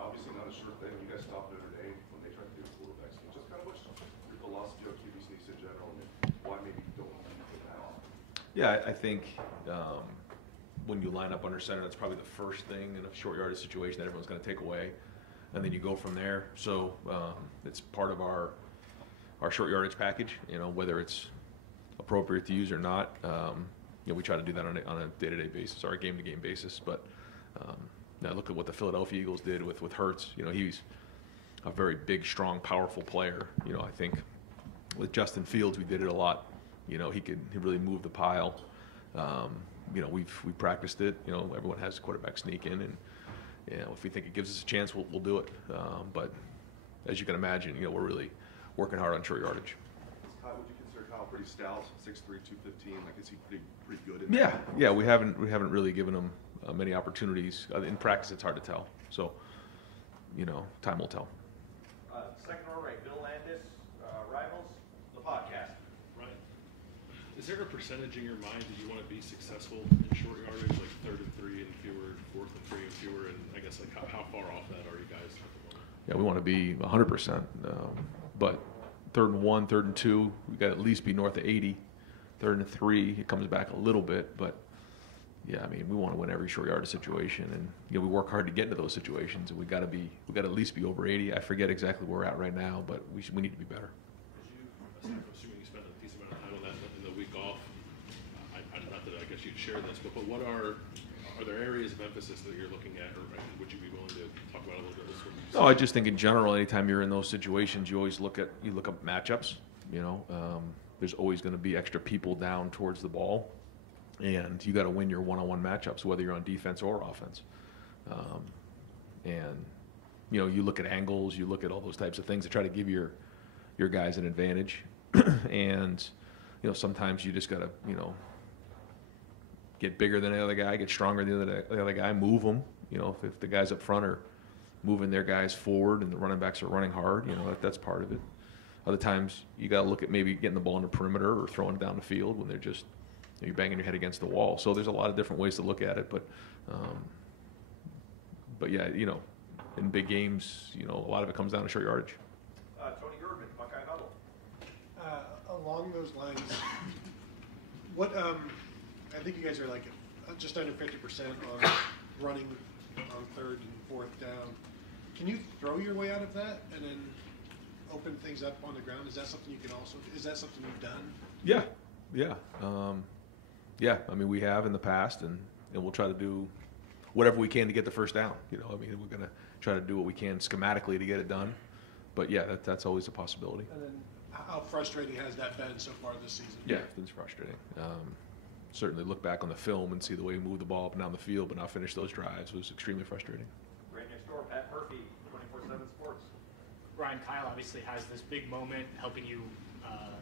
obviously not a sure thing. You guys stopped Notre Dame when they tried to do the quarterback sneak. Just kind of what's your philosophy on QB sneaks in general, and why maybe you don't want to do that often? Yeah, I think when you line up under center, that's probably the first thing in a short yardage situation that everyone's going to take away, and then you go from there. So it's part of our short yardage package. Whether it's appropriate to use or not. We try to do that on a day-to-day basis or a game-to-game basis. But now look at what the Philadelphia Eagles did with Hurts. He's a very big, strong, powerful player. I think with Justin Fields, we did it a lot. He really moved the pile. We practiced it. Everyone has quarterback sneak in, and if we think it gives us a chance, we'll do it. But as you can imagine, we're really working hard on short yardage. Would you consider Kyle pretty stout, 6'3", 215? Like, is he pretty good in that? Yeah. We haven't really given him many opportunities in practice. It's hard to tell. So, time will tell. Second row right, Bill Landis, Rivals, the podcast. Right. Is there a percentage in your mind that you want to be successful in short yardage, like 3rd and 3 and fewer, 4th and 3 and fewer, and I guess like how far off that are you guys at the moment? Yeah, we want to be 100%, but 3rd and 1, 3rd and 2, we got to at least be north of 80. 3rd and 3, it comes back a little bit, but yeah, we want to win every short yardage situation, and we work hard to get into those situations, and we got to at least be over 80. I forget exactly where we're at right now, but we need to be better. I'm assuming you spent a decent amount of time on that in the week off. Not that I guess you'd share this, but what are there areas of emphasis that you're looking at, or would you be willing to talk about a little bit? No, I just think in general, anytime you're in those situations, you always look up matchups. There's always going to be extra people down towards the ball, and you got to win your one-on-one matchups, whether you're on defense or offense. You look at angles, you look at all those types of things to try to give your guys an advantage. And sometimes you just got to get bigger than the other guy, get stronger than the other guy, move them. If the guys up front are moving their guys forward and the running backs are running hard, that's part of it. Other times you got to look at maybe getting the ball in the perimeter or throwing it down the field when they're just you're banging your head against the wall. So there's a lot of different ways to look at it, but yeah, in big games, a lot of it comes down to short yardage. Tony Gurman, Buckeye Huddle. Along those lines, what I think you guys are like just under 50% on running on 3rd and 4th down. Can you throw your way out of that and then open things up on the ground? Is that something you can also? Is that something you've done? Yeah. We have in the past, and we'll try to do whatever we can to get the first down. We're going to try to do what we can schematically to get it done. But yeah, that's always a possibility. And then, how frustrating has that been so far this season? Yeah, it's frustrating. Certainly look back on the film and see the way we moved the ball up and down the field, but not finish those drives. It was extremely frustrating. Right next door, Pat Murphy, 24/7 Sports. Ryan, Kyle obviously has this big moment helping you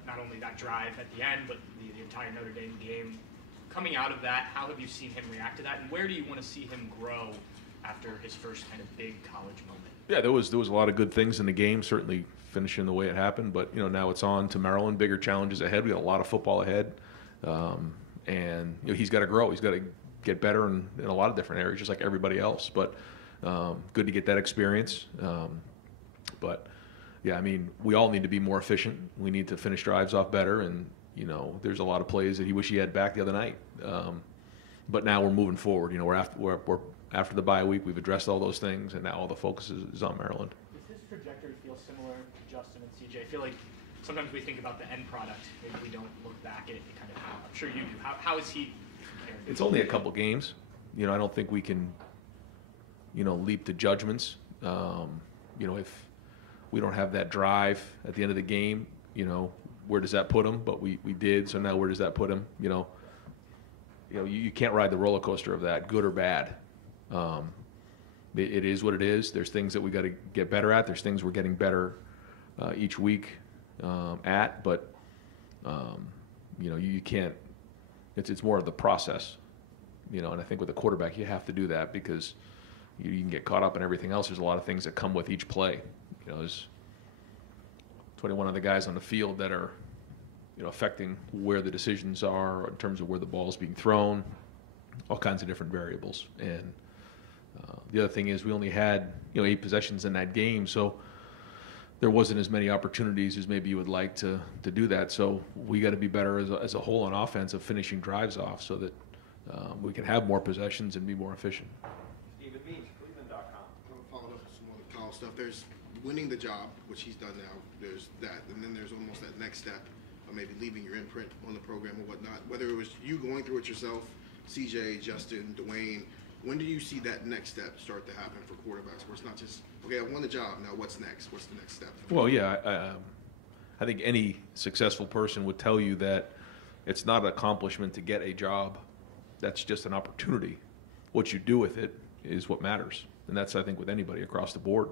not only that drive at the end, but the entire Notre Dame game. Coming out of that, how have you seen him react to that, and where do you want to see him grow after his first kind of big college moment? Yeah, there was a lot of good things in the game, certainly finishing the way it happened, but now it's on to Maryland, bigger challenges ahead. We got a lot of football ahead. And he's got to grow. He's got to get better in a lot of different areas, just like everybody else. But good to get that experience. But yeah, we all need to be more efficient. We need to finish drives off better. And there's a lot of plays that he wish he had back the other night. But now we're moving forward. We're after the bye week. We've addressed all those things, and now all the focus is on Maryland. Does his trajectory feel similar to Justin and CJ? I feel like sometimes we think about the end product. Maybe we don't look back at it kind of how. I'm sure you do. How is he? It's only a couple games. I don't think we can, leap to judgments. If we don't have that drive at the end of the game, where does that put him? But we did. So now where does that put him? You can't ride the roller coaster of that, good or bad. It is what it is. There's things that we got to get better at. There's things we're getting better each week at, but you can't. It's more of the process, and I think with a quarterback you have to do that because you can get caught up in everything else. There's a lot of things that come with each play. There's 21 other guys on the field that are, affecting where the decisions are in terms of where the ball's being thrown, all kinds of different variables, and The other thing is we only had 8 possessions in that game, so there wasn't as many opportunities as maybe you would like to do that. So we got to be better as a whole on offense of finishing drives off so that we can have more possessions and be more efficient. Stephen Means, Cleveland.com. I'll follow up with some of the Kyle stuff. There's winning the job, which he's done now. There's that, and then there's almost that next step of maybe leaving your imprint on the program or whatnot. Whether it was you going through it yourself, CJ, Justin, Dwayne, when do you see that next step start to happen for quarterbacks where it's not just, okay, I won the job, now what's next? What's the next step? Well, yeah, I think any successful person would tell you that it's not an accomplishment to get a job. That's just an opportunity. What you do with it is what matters. And that's, I think, with anybody across the board.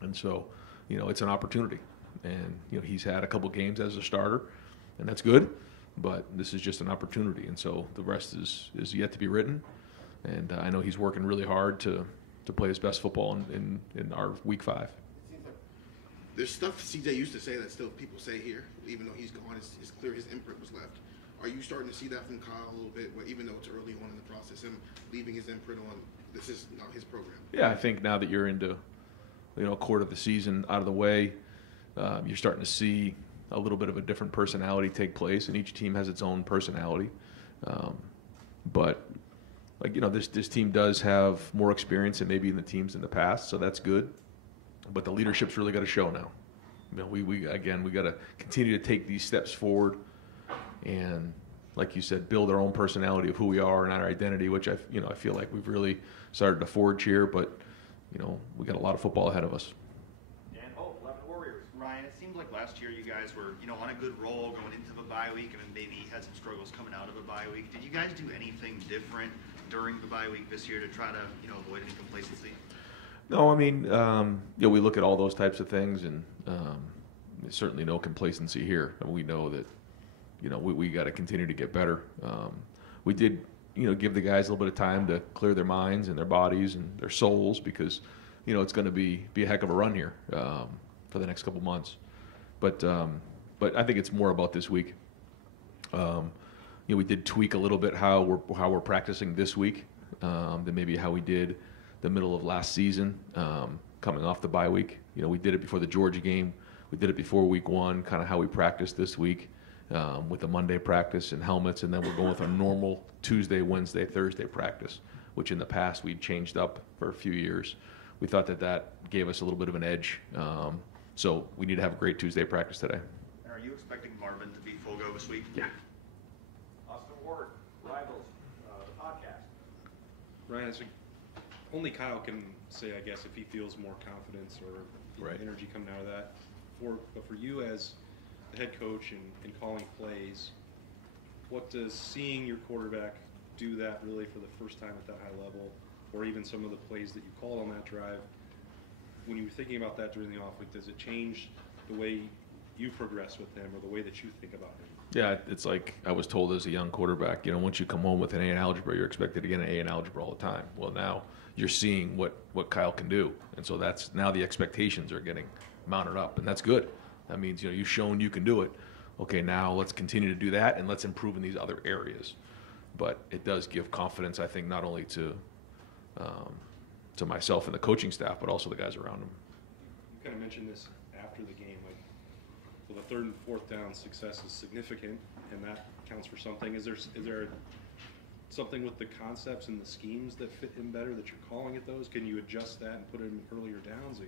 And so, it's an opportunity. And, he's had a couple games as a starter, and that's good. But this is just an opportunity. And so the rest is yet to be written. And I know he's working really hard to play his best football in our Week 5. There's stuff CJ used to say that still people say here, even though he's gone, it's clear his imprint was left. Are you starting to see that from Kyle a little bit, even though it's early on in the process, him leaving his imprint on, this is not his program? Yeah, I think now that you're into, a quarter of the season out of the way, you're starting to see a little bit of a different personality take place, and each team has its own personality. But this team does have more experience than maybe in the teams in the past, so that's good. But the leadership's really got to show now. We got to continue to take these steps forward, and like you said, build our own personality of who we are and our identity, which I feel like we've really started to forge here. But we got a lot of football ahead of us. Dan Hope, 11 Warriors. Ryan, it seemed like last year you guys were, on a good roll going into the bye week, and then maybe had some struggles coming out of a bye week. Did you guys do anything different during the bye week this year to try to, avoid any complacency? No, I mean, we look at all those types of things, and there's certainly no complacency here. We know that, we got to continue to get better. We did, give the guys a little bit of time to clear their minds and their bodies and their souls because, it's going to be a heck of a run here for the next couple months. But I think it's more about this week. We did tweak a little bit how we're practicing this week than maybe how we did the middle of last season, coming off the bye week. We did it before the Georgia game. We did it before Week 1, kind of how we practiced this week with the Monday practice and helmets, and then we're going with our normal Tuesday, Wednesday, Thursday practice, which in the past we'd changed up for a few years. We thought that gave us a little bit of an edge. So we need to have a great Tuesday practice today. And are you expecting Marvin to be full go this week? Yeah. Austin Ward, Rivals, the podcast. Ryan, only Kyle can say, I guess, if he feels more confidence or Right. energy coming out of that. But for you as the head coach and calling plays, what does seeing your quarterback do that really for the first time at that high level, or even some of the plays that you called on that drive, when you were thinking about that during the off week, does it change the way you progress with him or the way that you think about him? Yeah, it's like I was told as a young quarterback, once you come home with an A in algebra, you're expected to get an A in algebra all the time. Well, now you're seeing what Kyle can do. And so that's now the expectations are getting mounted up, and that's good. That means, you've shown you can do it. Okay, now let's continue to do that, and let's improve in these other areas. But it does give confidence, I think, not only to myself and the coaching staff, but also the guys around him. You kind of mentioned this after the game, so the 3rd and 4th down success is significant, and that counts for something. Is there something with the concepts and the schemes that fit him better that you're calling at those? Can you adjust that and put him in earlier downs?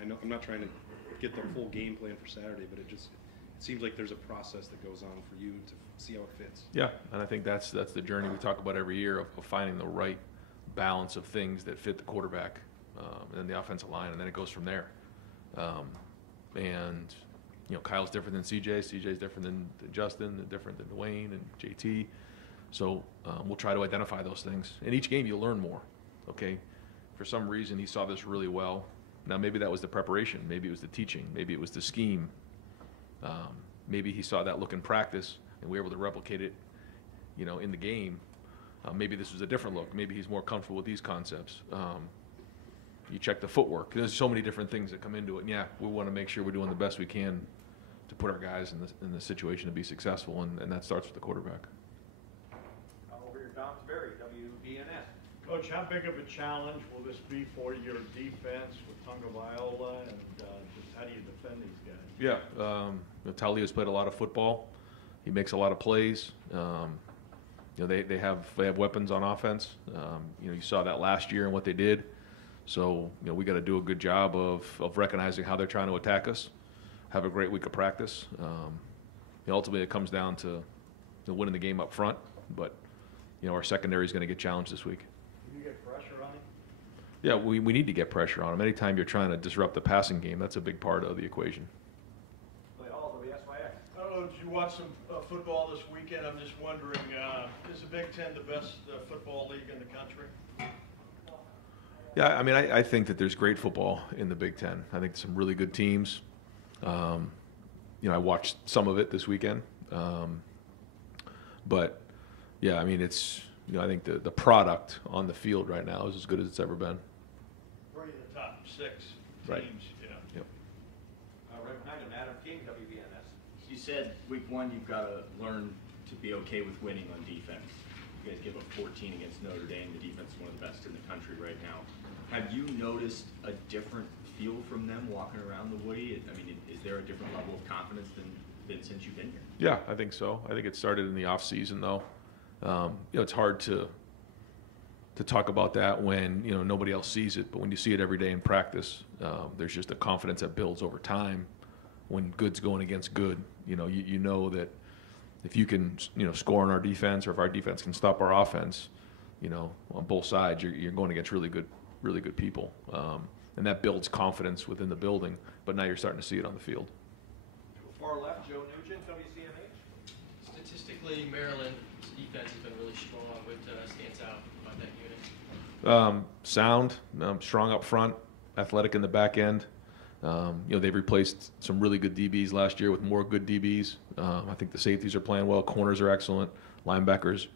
I know I'm not trying to get the full game plan for Saturday, but it seems like there's a process that goes on for you to see how it fits. Yeah, and I think that's the journey we talk about every year of finding the right balance of things that fit the quarterback and then the offensive line, and then it goes from there. And Kyle's different than CJ. CJ's different than Justin, different than Dwayne and JT. So we'll try to identify those things. In each game, you learn more. Okay, for some reason, he saw this really well. Now, maybe that was the preparation. Maybe it was the teaching. Maybe it was the scheme. Maybe he saw that look in practice, and we were able to replicate it, in the game. Maybe this was a different look. Maybe he's more comfortable with these concepts. You check the footwork. There's so many different things that come into it. And yeah, we want to make sure we're doing the best we can to put our guys in the situation to be successful, and that starts with the quarterback. Over here, Dom's Berry, WBNS. Coach, how big of a challenge will this be for your defense with Tagovailoa, and just how do you defend these guys? Yeah, Talia's played a lot of football. He makes a lot of plays. They have weapons on offense. You saw that last year and what they did. So we got to do a good job of recognizing how they're trying to attack us. Have a great week of practice. Ultimately, it comes down to winning the game up front. But our secondary is going to get challenged this week. Do you get pressure on him? Yeah, we need to get pressure on him. Anytime you're trying to disrupt the passing game, that's a big part of the equation. Did you watch some football this weekend? I'm just wondering, is the Big Ten the best football league in the country? Yeah, I mean, I think that there's great football in the Big Ten. I think some really good teams. I watched some of it this weekend. But, yeah, I mean, it's, I think the product on the field right now is as good as it's ever been. Three of the top 6 teams, Right. yeah. Yep. Right behind him, Adam King, WBNS. You said week 1 you've got to learn to be okay with winning on defense. You guys give up 14 against Notre Dame. The defense is one of the best in the country right now. Have you noticed a different feel from them walking around the Woody? I mean, is there a different level of confidence than since you've been here? Yeah, I think so. I think it started in the off season, though. It's hard to talk about that when nobody else sees it, but when you see it every day in practice, there's just a confidence that builds over time. When good's going against good, you know that if you can score on our defense, or if our defense can stop our offense, on both sides, you're going against really good people, and that builds confidence within the building. But now you're starting to see it on the field. Far left, Joe Nugent, WCMH. Statistically, Maryland's defense has been really strong. What stands out about that unit? Sound, strong up front, athletic in the back end. They've replaced some really good DBs last year with more good DBs. I think the safeties are playing well. Corners are excellent. Linebackers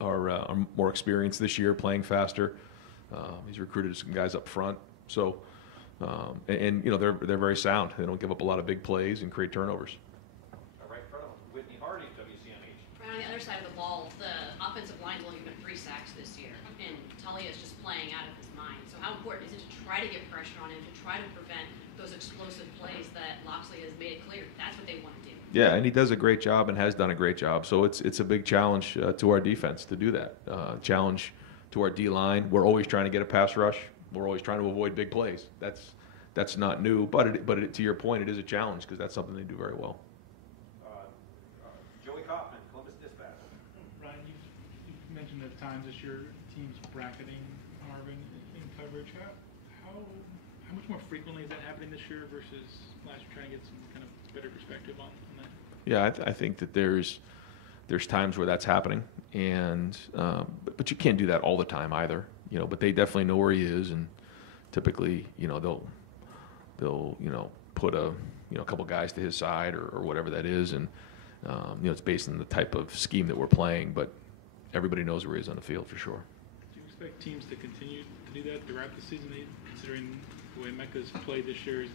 are more experienced this year, playing faster. He's recruited some guys up front. So, they're very sound. They don't give up a lot of big plays and create turnovers. Right in front of him, Whitney Hardy, WCMH. Right on the other side of the ball, the offensive line's only given 3 sacks this year, and Talia is just playing out of his mind. So how important is it to try to get pressure on him, to try to prevent those explosive plays that Loxley has made it clear that's what they want to do? Yeah, and he does a great job and has done a great job. So it's a big challenge to our defense to do that. Challenge to our D-line. We're always trying to get a pass rush. We're always trying to avoid big plays. That's not new, but to your point, it is a challenge because that's something they do very well. Joey Kaufman, Columbus Dispatch. Ryan, you've mentioned at times this year teams bracketing Marvin in coverage. How much more frequently is that happening this year versus last year? Trying to get some kind of better perspective on that. Yeah, I think that there's times where that's happening, and but you can't do that all the time either. But they definitely know where he is, and typically, they'll put a couple guys to his side or whatever that is, and it's based on the type of scheme that we're playing. But everybody knows where he is on the field for sure. Do you expect teams to continue to do that throughout the season, considering the way Mecca's played this year? It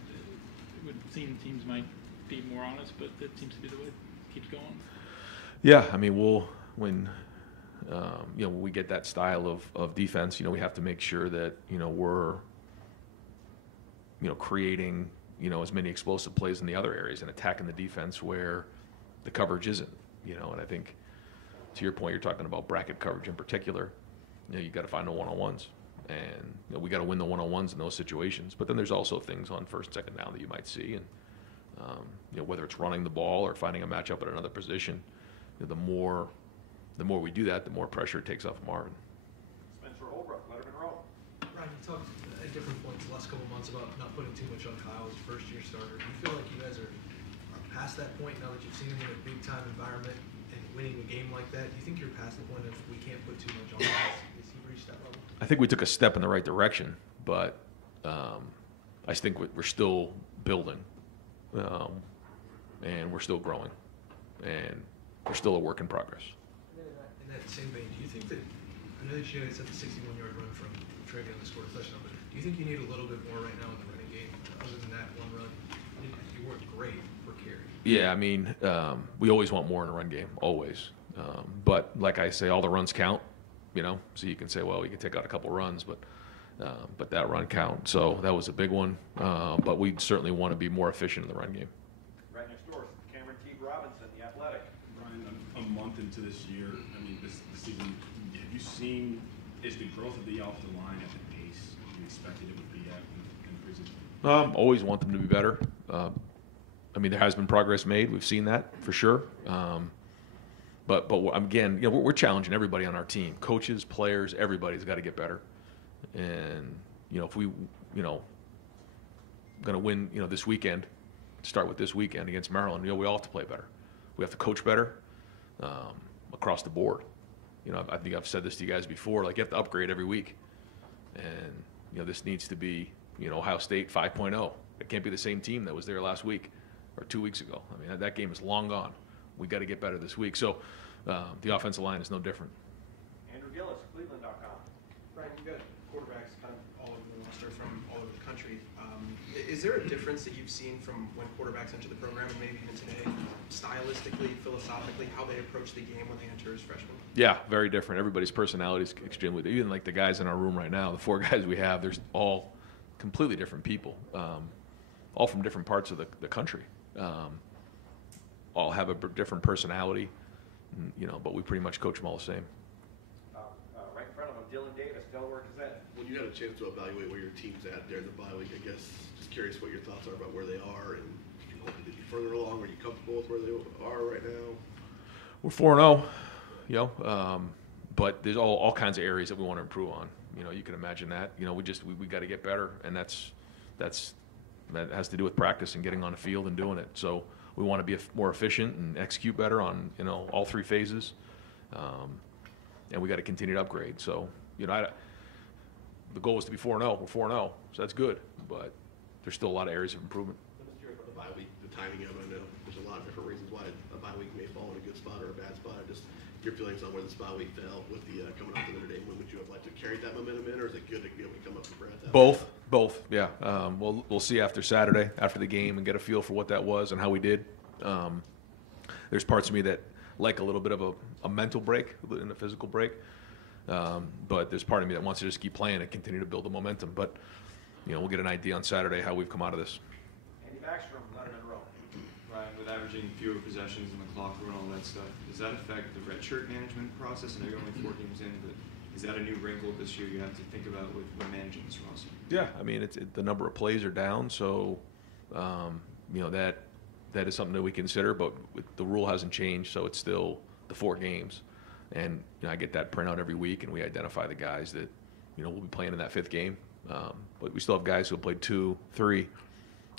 would seem teams might be more honest, but that seems to be the way it keeps going. Yeah, I mean, when we get that style of defense, we have to make sure that we're creating as many explosive plays in the other areas and attacking the defense where the coverage isn't. And I think to your point, you're talking about bracket coverage in particular. You got to find the one-on-ones, and we got to win the one-on-ones in those situations. But then there's also things on first, second down that you might see, and whether it's running the ball or finding a matchup at another position. The more we do that, the more pressure it takes off of Marvin. Spencer Holbrook, Letterman Row. Ryan, you talked at different points the last couple months about not putting too much on Kyle as first-year starter. Do you feel like you guys are past that point now that you've seen him in a big-time environment and winning a game like that? Do you think you're past the point of we can't put too much on him? Has he reached that level? I think we took a step in the right direction, but I think we're still building, and we're still growing, and we're still a work in progress. In that same vein, do you think that, I know that you guys had the 61-yard run from Trey Young to score a touchdown, but do you think you need a little bit more right now in the running game other than that one run? You worked great for carry. Yeah, I mean, we always want more in a run game, always. But like I say, all the runs count, So you can say, well, you can take out a couple runs, but that run count. So that was a big one. But we certainly want to be more efficient in the run game. Right next door, Cameron T. Robinson, the Athletic. Ryan, a month into this year, I mean, this season, have you seen, is the growth of the offensive line at the pace you expected it would be at in preseason? Always want them to be better. I mean, there has been progress made. We've seen that for sure. But again, we're challenging everybody on our team, coaches, players, everybody's got to get better. And if we, going to win, this weekend, start with this weekend against Maryland, we all have to play better. We have to coach better across the board. I think I've said this to you guys before. Like, you have to upgrade every week, and this needs to be, Ohio State 5.0. It can't be the same team that was there last week or 2 weeks ago. I mean, that game is long gone. We got to get better this week. So the offensive line is no different. Andrew Gillis, Cleveland.com. Ryan, you got quarterbacks kind of all over the roster from all over the country. Is there a difference that you've seen from when quarterbacks enter the program and maybe even today, stylistically, philosophically, how they approach the game when they enter as freshmen? Yeah, very different. Everybody's personality is extremely different. Even like the guys in our room right now, the 4 guys we have, there's all completely different people, all from different parts of the country. All have a different personality, but we pretty much coach them all the same. Right in front of him, Dylan Davis, Delaware Gazette. When you had a chance to evaluate where your team's at during the bye week, I guess just curious what your thoughts are about where they are, and if you hope to be further along. Are you comfortable with where they are right now? We're 4-0, but there's all kinds of areas that we want to improve on. You can imagine that. We got to get better, and that has to do with practice and getting on the field and doing it. So we want to be more efficient and execute better on all 3 phases, and we got to continue to upgrade. So the goal is to be 4-0. We're 4-0, so that's good, but there's still a lot of areas of improvement. Let's hear about the bye week, the timing of it. I know there's a lot of different reasons why a bye week may fall in a good spot or a bad spot. Just your feelings on where this bye week fell with the coming off the Notre Dame win. Would you have liked to carry that momentum in, or is it good to be able to come up for Brad? Both, yeah. We'll see after Saturday, after the game, and get a feel for what that was and how we did. There's parts of me that like a little bit of a mental break and a physical break, but there's part of me that wants to just keep playing and continue to build the momentum. But we'll get an idea on Saturday how we've come out of this. Andy Backstrom, Letterman Row. Ryan, with averaging fewer possessions in the clock and all that stuff, does that affect the redshirt management process? I know you're only 4 games in, but is that a new wrinkle this year you have to think about with managing this roster? Yeah, I mean, the number of plays are down, so that is something that we consider, but the rule hasn't changed, so it's still the 4 games. And I get that printout every week, and we identify the guys that we'll be playing in that 5th game. But we still have guys who have played 2, 3.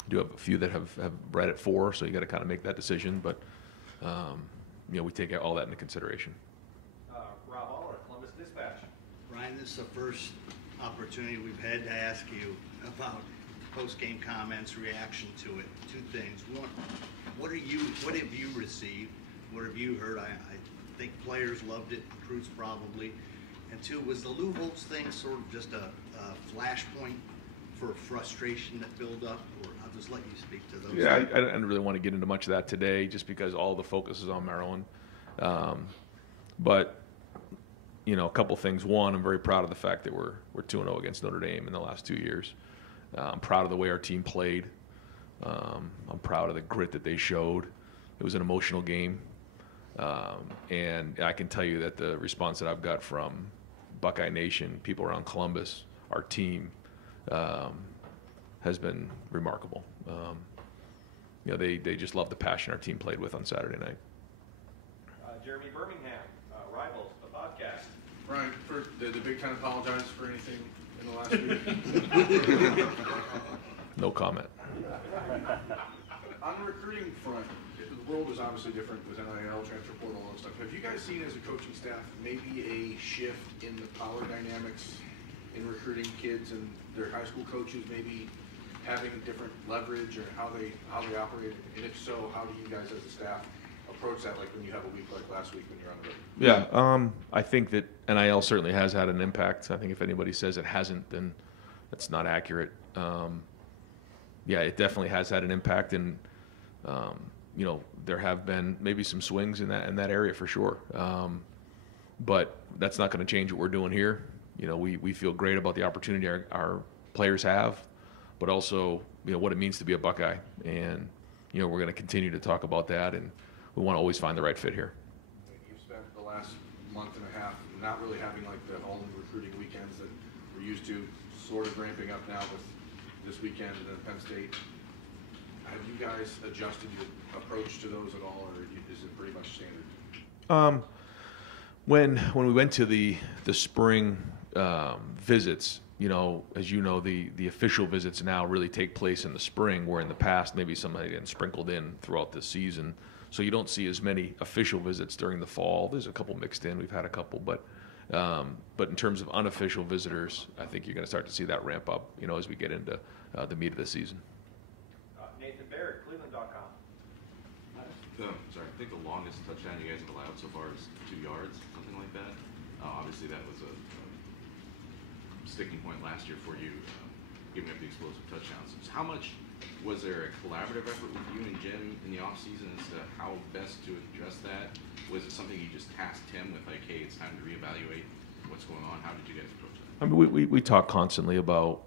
We do have a few that have read at 4, so you got to kind of make that decision. But we take all that into consideration. Rob Aller, Columbus Dispatch. Ryan, this is the first opportunity we've had to ask you about post-game comments, reaction to it. 2 things. One, what have you received? What have you heard? I think players loved it, recruits probably. And 2, was the Lou Holtz thing sort of just a flashpoint for frustration that built up? Or I'll just let you speak to those. Yeah, I don't really want to get into much of that today, just because all the focus is on Maryland. But a couple things. One, I'm very proud of the fact that we're 2-0 against Notre Dame in the last 2 years. I'm proud of the way our team played. I'm proud of the grit that they showed. It was an emotional game. And I can tell you that the response that I've got from Buckeye Nation, people around Columbus, our team, has been remarkable. They just love the passion our team played with on Saturday night. Jeremy Birmingham, Rivals, the podcast. Ryan, first, did the Big Ten apologize for anything in the last week? No comment. On the recruiting front, the world is obviously different with NIL, transfer portal, and stuff. Have you guys seen as a coaching staff maybe a shift in the power dynamics in recruiting kids and their high school coaches maybe having different leverage or how they operate? And if so, how do you guys as a staff approach that, like when you have a week like last week when you're on the road? Yeah, I think that NIL certainly has had an impact. I think if anybody says it hasn't, then that's not accurate. Yeah, it definitely has had an impact, and there have been maybe some swings in that area for sure. but that's not going to change what we're doing here. You know, we feel great about the opportunity our players have, but also, you know, what it means to be a Buckeye. And, you know, we're going to continue to talk about that, and we want to always find the right fit here. You've spent the last month and a half not really having like the home recruiting weekends that we're used to, sort of ramping up now with this weekend at Penn State. Have you guys adjusted your approach to those at all, or is it pretty much standard? When we went to the spring visits, you know, as you know, the official visits now really take place in the spring, where in the past maybe somebody had sprinkled in throughout the season. So you don't see as many official visits during the fall. There's a couple mixed in. We've had a couple, but in terms of unofficial visitors, I think you're going to start to see that ramp up, you know, as we get into the meat of the season. Nathan Barrett, Cleveland.com. Sorry, I think the longest touchdown you guys have allowed so far is 2 yards, something like that. Obviously, that was a sticking point last year for you, giving up the explosive touchdowns. So how much was there a collaborative effort with you and Jim in the offseason as to how best to address that? Was it something you just tasked him with, like, hey, it's time to reevaluate what's going on? How did you guys approach that? I mean, we talk constantly about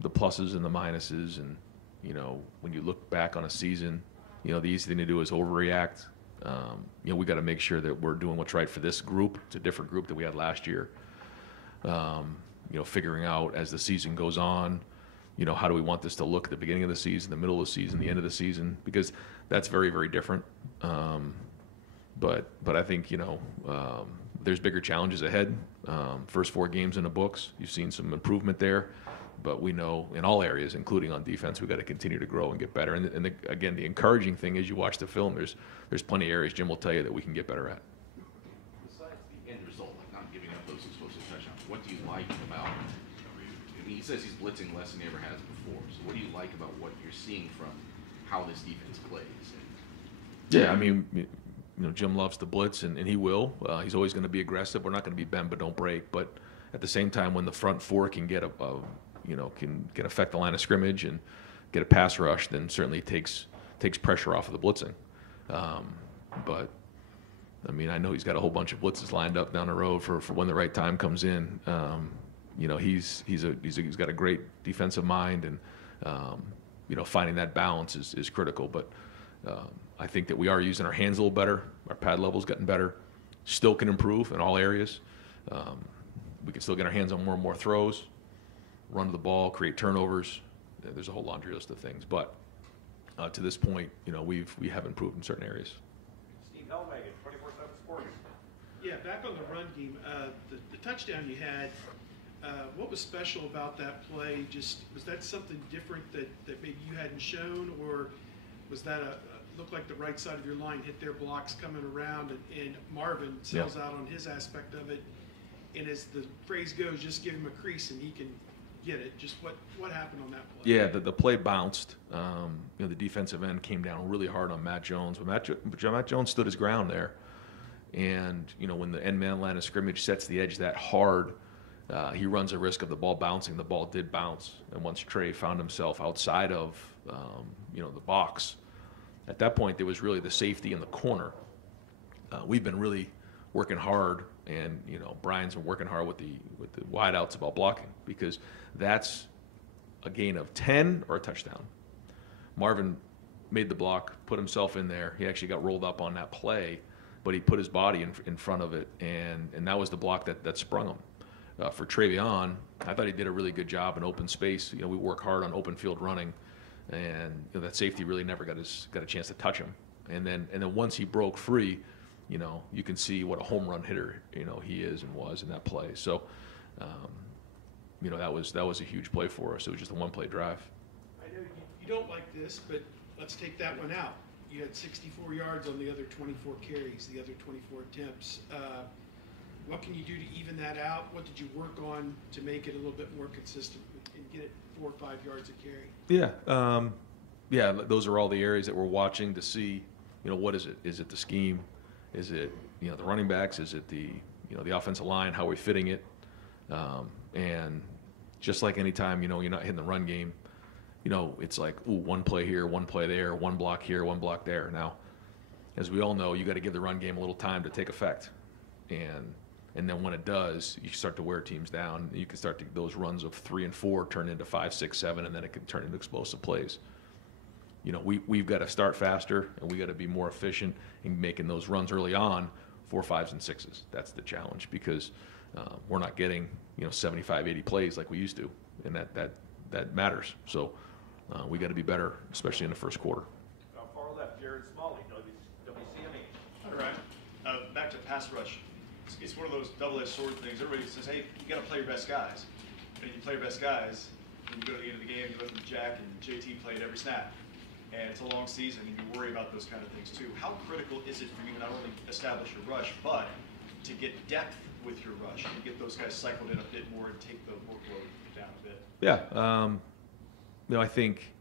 the pluses and the minuses, and, you know, when you look back on a season, you know, the easy thing to do is overreact. You know, we got to make sure that we're doing what's right for this group. It's a different group that we had last year. You know, figuring out as the season goes on, you know, how do we want this to look at the beginning of the season, the middle of the season, the end of the season, because that's very, very different. But I think, you know, there's bigger challenges ahead. First 4 games in the books, you've seen some improvement there. But we know in all areas, including on defense, we've got to continue to grow and get better. And again, the encouraging thing is you watch the film, there's plenty of areas Jim will tell you that we can get better at. Besides the end result, like not giving up those explosive touchdowns, what do you like about, I mean, he says he's blitzing less than he ever has before. So what do you like about what you're seeing from how this defense plays? Yeah, I mean, you know, Jim loves to blitz, and he will. He's always going to be aggressive. We're not going to be bend but don't break. But at the same time, when the front 4 can get can affect the line of scrimmage and get a pass rush, then certainly takes pressure off of the blitzing. But I mean, I know he's got a whole bunch of blitzes lined up down the road for when the right time comes in. You know, he's got a great defensive mind, and you know, finding that balance is critical. But I think that we are using our hands a little better. Our pad level's gotten better. Still can improve in all areas. We can still get our hands on more and more throws, run to the ball, create turnovers. There's a whole laundry list of things. But to this point, you know, we have improved in certain areas. Steve Hellwagon, 24/7 Sports. Yeah, back on the run game, the touchdown you had, what was special about that play? Just was that something different that maybe you hadn't shown, or was that looked like the right side of your line hit their blocks coming around, and Marvin sells out on his aspect of it, and as the phrase goes, just give him a crease and he can get it. Just what happened on that play? Yeah, the play bounced. You know, the defensive end came down really hard on Matt Jones, but Matt Jones stood his ground there. And you know, when the end man line of scrimmage sets the edge that hard, he runs a risk of the ball bouncing. The ball did bounce, and once Trey found himself outside of you know, the box, at that point there was really the safety in the corner. We've been really working hard, and you know, Brian's been working hard with the wideouts about blocking, because that's a gain of 10 or a touchdown. Marvin made the block, put himself in there. He actually got rolled up on that play, but he put his body in front of it, and that was the block that sprung him. For Travion, I thought he did a really good job in open space. You know, we work hard on open field running, and you know, that safety really never got a chance to touch him. And then once he broke free, you know, you can see what a home run hitter, you know, he is and was in that play. So, you know, that was a huge play for us. It was just a one-play drive. I know you don't like this, but let's take that one out. You had 64 yards on the other 24 carries, the other 24 attempts. What can you do to even that out? What did you work on to make it a little bit more consistent and get it 4 or 5 yards a carry? Yeah, yeah. Those are all the areas that we're watching to see. You know, what is it? Is it the scheme? Is it, you know, the running backs? Is it the, you know, the offensive line? How are we fitting it? And just like any time, you know, you're not hitting the run game, you know, it's like, ooh, one play here, one play there, one block here, one block there. Now, as we all know, you got to give the run game a little time to take effect. And And then when it does, you start to wear teams down. You can start to, those runs of 3 and 4 turn into 5, 6, 7, and then it can turn into explosive plays. You know, we've got to start faster, and we got to be more efficient in making those runs early on, 4, 5s, and 6s. That's the challenge, because we're not getting, 75, 80 plays like we used to, and that matters. So we got to be better, especially in the first quarter. Far left, Jared Smalley, WCME. All right. Back to pass rush. It's one of those double-edged sword things. Everybody says, hey, you got to play your best guys. And you play your best guys, and you go to the end of the game, you let Jack and JT play at every snap. And it's a long season, and you worry about those kind of things too. How critical is it for you to not only establish your rush, but to get depth with your rush and get those guys cycled in a bit more and take the workload down a bit? Yeah. I think,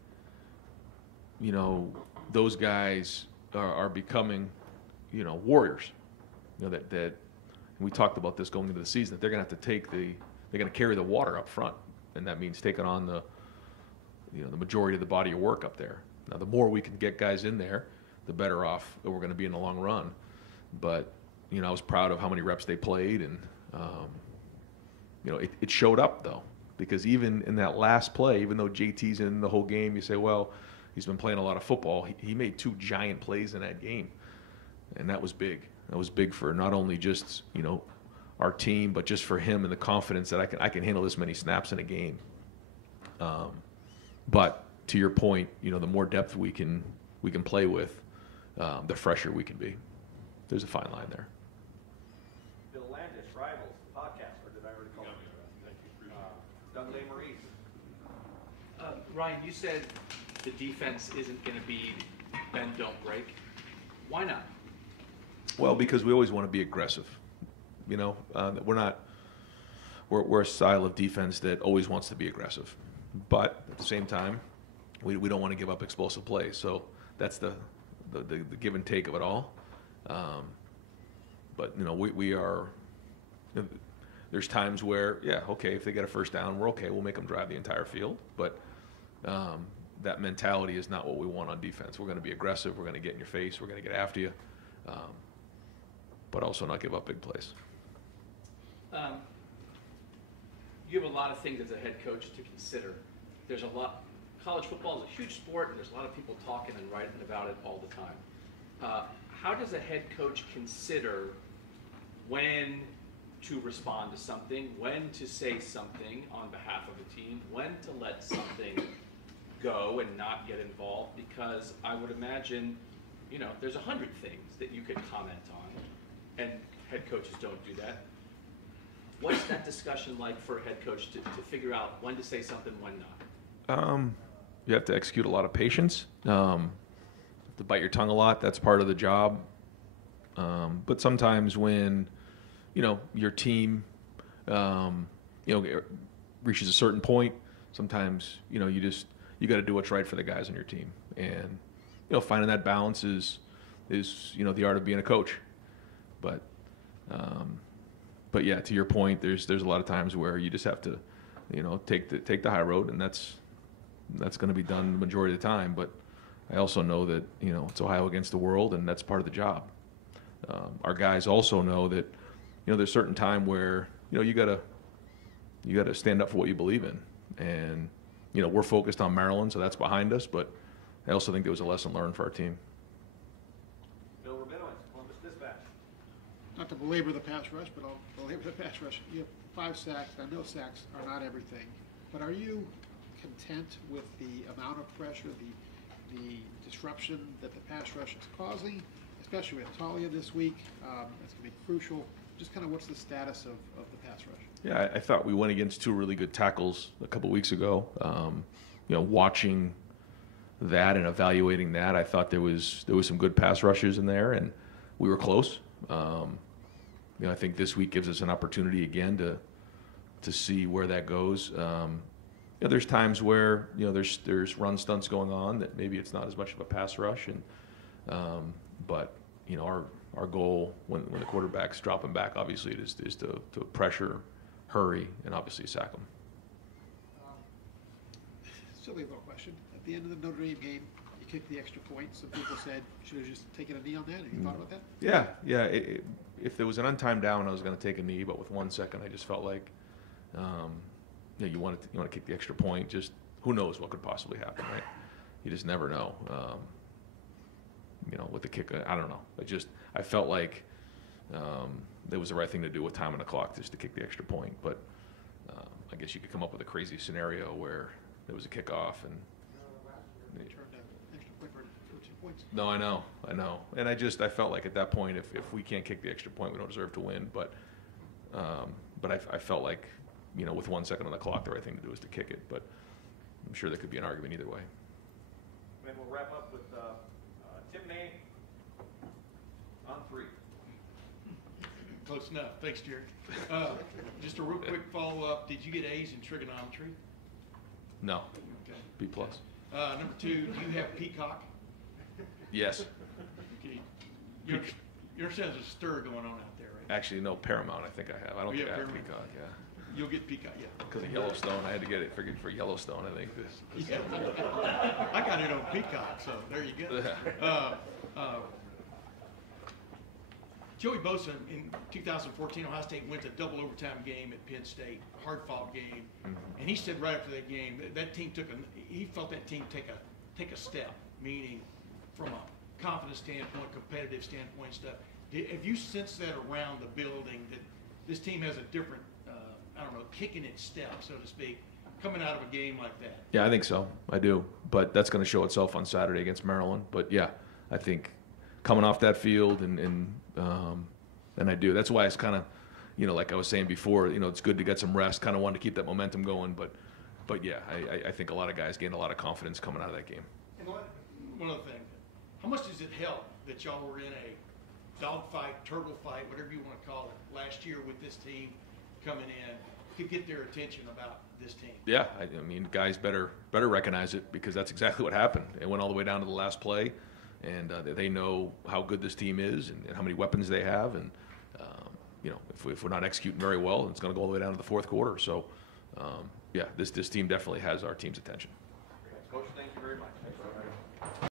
those guys are becoming, warriors. That we talked about this going into the season, that they're going to have to they're going to carry the water up front. And that means taking on the majority of the body of work up there. Now, the more we can get guys in there, the better off we're going to be in the long run. But, I was proud of how many reps they played, and, it showed up, though, because even in that last play, even though JT's in the whole game, you say, well, he's been playing a lot of football. He made 2 giant plays in that game, and that was big. That was big for not only just, our team, but just for him and the confidence that I can handle this many snaps in a game. But to your point, the more depth we can play with, the fresher we can be. There's a fine line there. Bill Landis, Rivals, the podcast, or did I already call him? Doug Maurice. Ryan, you said the defense isn't going to be bend, don't break. Why not? Well, because we always want to be aggressive. We're a style of defense that always wants to be aggressive, but at the same time, we don't want to give up explosive plays. So that's the give and take of it all. But we are. There's times where, okay, if they get a first down, we're okay. We'll make them drive the entire field, but that mentality is not what we want on defense. We're going to be aggressive. We're going to get in your face. We're going to get after you, but also not give up big plays. You have a lot of things as a head coach to consider. There's a lot. College football is a huge sport, and there's a lot of people talking and writing about it all the time. How does a head coach consider when to respond to something, when to say something on behalf of a team, when to let something go and not get involved? Because I would imagine, there's 100 things that you could comment on, and head coaches don't do that. What's that discussion like for a head coach to figure out when to say something, when not? You have to execute a lot of patience. To bite your tongue a lot, that's part of the job. But sometimes when, your team, reaches a certain point, sometimes, you got to do what's right for the guys on your team. And, finding that balance is the art of being a coach. But yeah, to your point, there's a lot of times where you just have to, take the high road, and that's going to be done the majority of the time. But I also know that it's Ohio against the world, and that's part of the job. Our guys also know that there's a certain time where you gotta stand up for what you believe in, and we're focused on Maryland, so that's behind us. But I also think there was a lesson learned for our team. Bill Rabinowitz, Columbus Dispatch. Not to belabor the pass rush, but I'll belabor the pass rush. You have 5 sacks. I know sacks are not everything, but are you content with the amount of pressure, the disruption that the pass rush is causing, especially with Talia this week? That's going to be crucial. Just kind of what's the status of the pass rush? Yeah, I thought we went against 2 really good tackles a couple weeks ago. Watching that and evaluating that, I thought there was some good pass rushes in there, and we were close. I think this week gives us an opportunity again to see where that goes. There's times where there's run stunts going on that maybe it's not as much of a pass rush, and but our goal when the quarterback's dropping back, obviously, is to pressure, hurry, and obviously sack them. So totally legal question. At the end of the Notre Dame game, you kicked the extra point. Some people said, should have just taken a knee on that. Have you thought about that? Yeah. If there was an untimed down, I was going to take a knee, but with 1 second, I just felt like, you want to kick the extra point. Just who knows what could possibly happen, right? You just never know. With the kick, I don't know. I felt like it was the right thing to do with time on the clock, just to kick the extra point. But I guess you could come up with a crazy scenario where there was a kickoff and. They turned down extra point for 2 points. No, I know, and I felt like at that point, if we can't kick the extra point, we don't deserve to win. But I felt like, with 1 second on the clock, the right thing to do is to kick it. But I'm sure there could be an argument either way. And we'll wrap up with Tim May on 3. Close enough. Thanks, Jerry. Just a real quick follow-up. Did you get A's in trigonometry? No. Okay. B plus. Number 2, do you have Peacock? Yes. Okay. You understand there's a stir going on out there, right? Actually, no, Paramount I think I have. I don't think I have Paramount. Peacock, yeah. You'll get Peacock, yeah. Because of Yellowstone, I had to get it for Yellowstone, I think. Yeah. I got it on Peacock, so there you go. Joey Bosa in 2014, Ohio State went to double overtime game at Penn State, hard-fought game, and he said right after that game that team he felt that team take a step, meaning from a confidence standpoint, competitive standpoint, stuff. Have you sensed that around the building that this team has a different, kicking its step, so to speak, coming out of a game like that? Yeah, I think so. I do. But that's going to show itself on Saturday against Maryland. But yeah, I think coming off that field and I do. That's why it's kind of, like I was saying before, it's good to get some rest. Kind of wanted to keep that momentum going. But yeah, I think a lot of guys gained a lot of confidence coming out of that game. And one other thing, how much does it help that y'all were in a dogfight, turtle fight, whatever you want to call it, last year with this team coming in to get their attention about this team? Yeah, I mean, guys better recognize it, because that's exactly what happened. It went all the way down to the last play, and they know how good this team is and how many weapons they have. And if we're not executing very well, it's going to go all the way down to the fourth quarter. So, yeah, this team definitely has our team's attention. Coach, thank you very much.